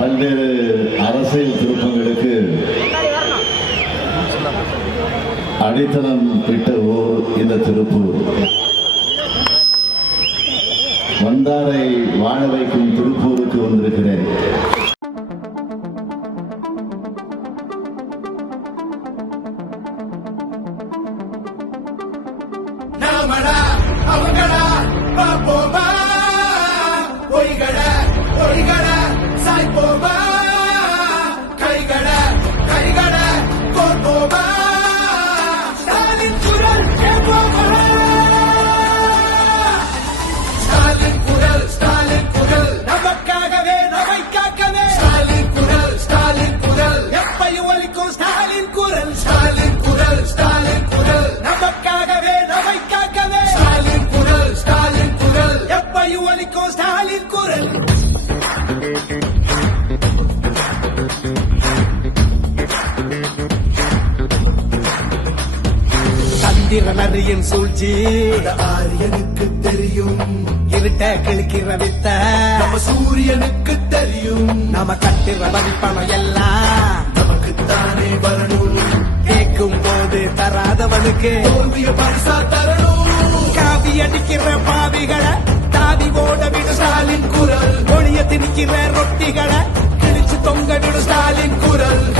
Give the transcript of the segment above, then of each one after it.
பல்வேறு அரசியல் திருப்பங்களுக்கு அடித்தளம் விட்ட ஊர் இந்த திருப்பூர் வந்தாரை வாழ வைக்கும் திருப்பூருக்கு வந்திருக்கிறேன். நாமடா பொய்கட பொய்கட எப்பையும் ஒலிக்கும் ஸ்டாலின் குரல் சந்திர நரியின் சூழ்ச்சி ஆரியனுக்கு தெரியும். இருட்ட கிழக்கிற வித்த. நம்ம சூரியனுக்கு தெரியும். நாம கட்டுற வரிப்பணம் எல்லாம் நமக்குத்தானே வரணும். கேட்கும் போது தராதவனுக்கு பரிசா தரணும். തിരിച്ചു വേറൊട്ടികളെ. കിളിച്ച് തൊങ്കടിയുടെ സ്റ്റാലിൻ കുരൽ.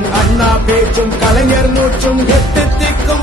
பெரியார் அண்ணா பேச்சும் கலைஞர் மூச்சும் எட்டு திக்கும்